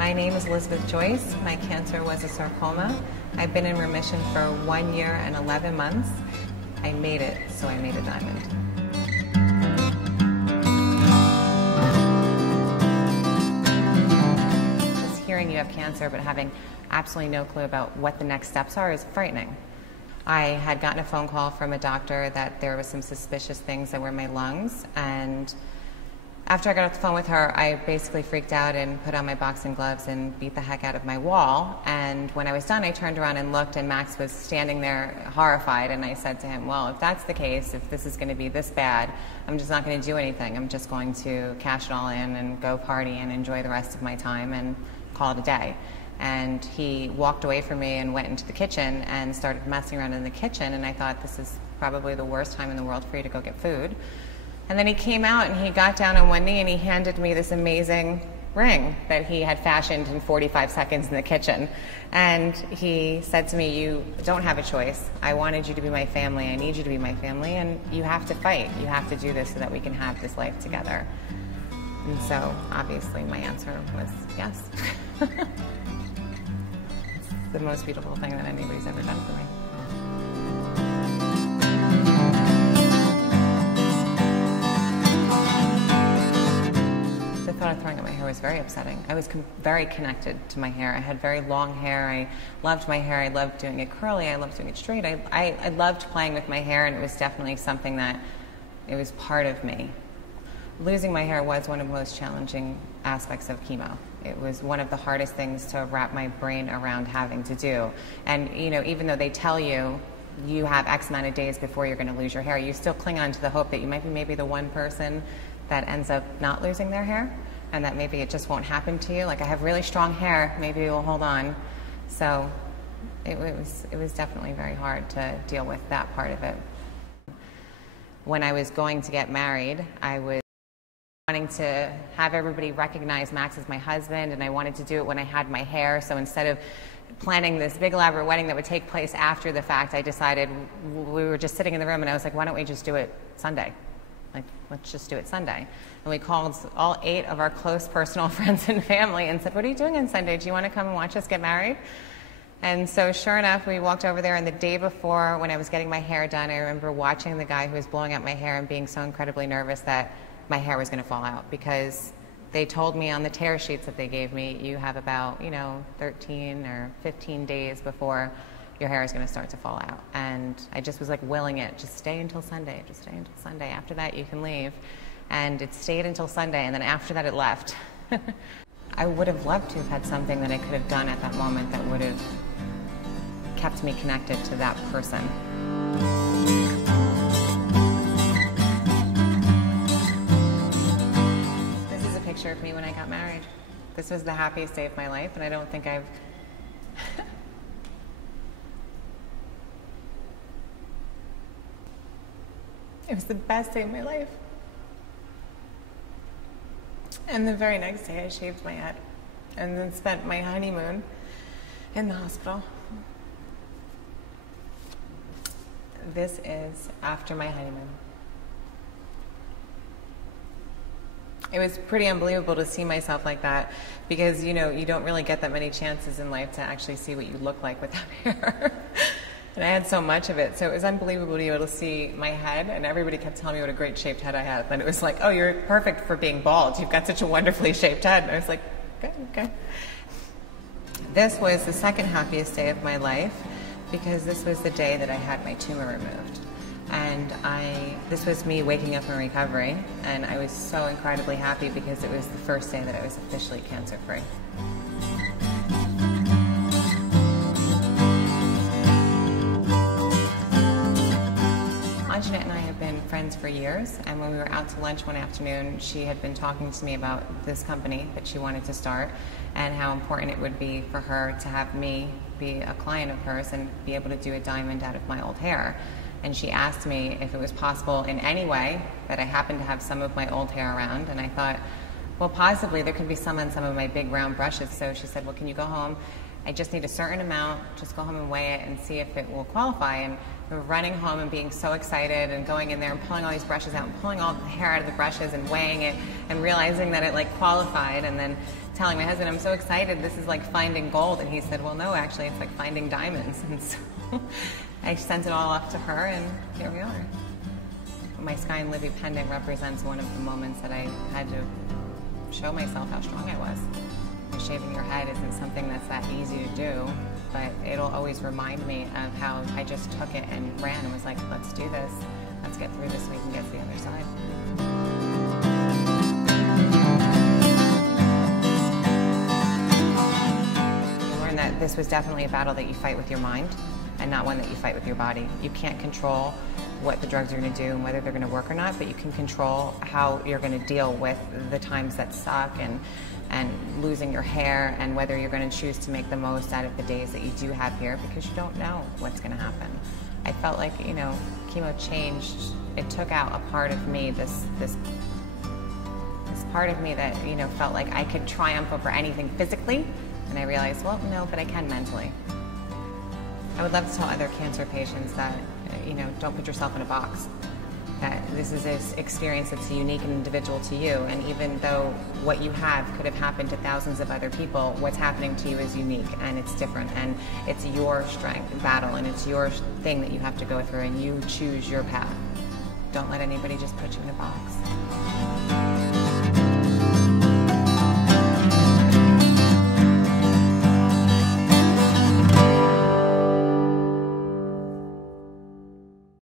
My name is Elizabeth Joice. My cancer was a sarcoma. I've been in remission for 1 year and 11 months. I made it, so I made a diamond. Just hearing you have cancer but having absolutely no clue about what the next steps are is frightening. I had gotten a phone call from a doctor that there was some suspicious things that were in my lungs, and after I got off the phone with her, I basically freaked out and put on my boxing gloves and beat the heck out of my wall. And when I was done, I turned around and looked, and Max was standing there horrified, and I said to him, well, if that's the case, if this is going to be this bad, I'm just not going to do anything. I'm just going to cash it all in and go party and enjoy the rest of my time and call it a day. And he walked away from me and went into the kitchen and started messing around in the kitchen, and I thought, this is probably the worst time in the world for you to go get food. And then he came out and he got down on one knee and he handed me this amazing ring that he had fashioned in 45 seconds in the kitchen. And he said to me, you don't have a choice. I wanted you to be my family. I need you to be my family, and you have to fight. You have to do this so that we can have this life together. And so obviously my answer was yes. It's the most beautiful thing that anybody's ever done for me. The thought of throwing out my hair was very upsetting. I was very connected to my hair. I had very long hair. I loved my hair. I loved doing it curly. I loved doing it straight. I loved playing with my hair, and it was definitely something that it was part of me. Losing my hair was one of the most challenging aspects of chemo. It was one of the hardest things to wrap my brain around having to do. And you know, even though they tell you you have X amount of days before you're going to lose your hair, you still cling on to the hope that you might be maybe the one person that ends up not losing their hair, and that maybe it just won't happen to you. Like, I have really strong hair, maybe we'll hold on. So it was definitely very hard to deal with that part of it. When I was going to get married, I was wanting to have everybody recognize Max as my husband, and I wanted to do it when I had my hair. So instead of planning this big elaborate wedding that would take place after the fact, I decided, we were just sitting in the room, and I was like, why don't we just do it Sunday? Like, let's just do it Sunday. And we called all 8 of our close personal friends and family and said, what are you doing on Sunday? Do you want to come and watch us get married? And so sure enough, we walked over there, and the day before, when I was getting my hair done, I remember watching the guy who was blowing out my hair and being so incredibly nervous that my hair was going to fall out, because they told me on the tear sheets that they gave me, you have about, 13 or 15 days before your hair is going to start to fall out. And I just was like willing it, just stay until Sunday, just stay until Sunday. After that, you can leave. And it stayed until Sunday, and then after that, it left. I would have loved to have had something that I could have done at that moment that would have kept me connected to that person. This is a picture of me when I got married. This was the happiest day of my life, and I don't think I've It was the best day of my life. And the very next day, I shaved my head and then spent my honeymoon in the hospital. This is after my honeymoon. It was pretty unbelievable to see myself like that, because, you don't really get that many chances in life to actually see what you look like without hair. And I had so much of it, so it was unbelievable to be able to see my head, and everybody kept telling me what a great shaped head I had. And it was like, oh, you're perfect for being bald. You've got such a wonderfully shaped head. And I was like, okay. This was the second happiest day of my life, because this was the day that I had my tumor removed. And this was me waking up in recovery, and I was so incredibly happy because it was the first day that I was officially cancer-free. Jeanette and I have been friends for years, and when we were out to lunch one afternoon, she had been talking to me about this company that she wanted to start and how important it would be for her to have me be a client of hers and be able to do a diamond out of my old hair. And she asked me if it was possible in any way that I happened to have some of my old hair around, and I thought, well, possibly there could be some on some of my big round brushes. So she said, well, can you go home? I just need a certain amount, just go home and weigh it and see if it will qualify. And we were running home and being so excited and going in there and pulling all these brushes out and pulling all the hair out of the brushes and weighing it and realizing that it qualified, and then telling my husband, I'm so excited, this is like finding gold. And he said, well, no, actually, it's like finding diamonds. And so I sent it all up to her, and here we are. My SKY and LIVI pendant represents one of the moments that I had to show myself how strong I was. Shaving your head isn't something that's that easy to do, but it'll always remind me of how I just took it and ran and was like, let's do this. Let's get through this so we can get to the other side. You learn that this was definitely a battle that you fight with your mind and not one that you fight with your body. You can't control what the drugs are going to do and whether they're going to work or not, but you can control how you're going to deal with the times that suck and losing your hair, and whether you're going to choose to make the most out of the days that you do have here, because you don't know what's going to happen. I felt like, you know, chemo changed. It took out a part of me, this part of me that, you know, felt like I could triumph over anything physically, and I realized, well, no, but I can mentally. I would love to tell other cancer patients that, you know, don't put yourself in a box. That this is an experience that's unique and individual to you, and even though what you have could have happened to thousands of other people, what's happening to you is unique and it's different, and it's your strength battle, and it's your thing that you have to go through, and you choose your path. Don't let anybody just put you in a box.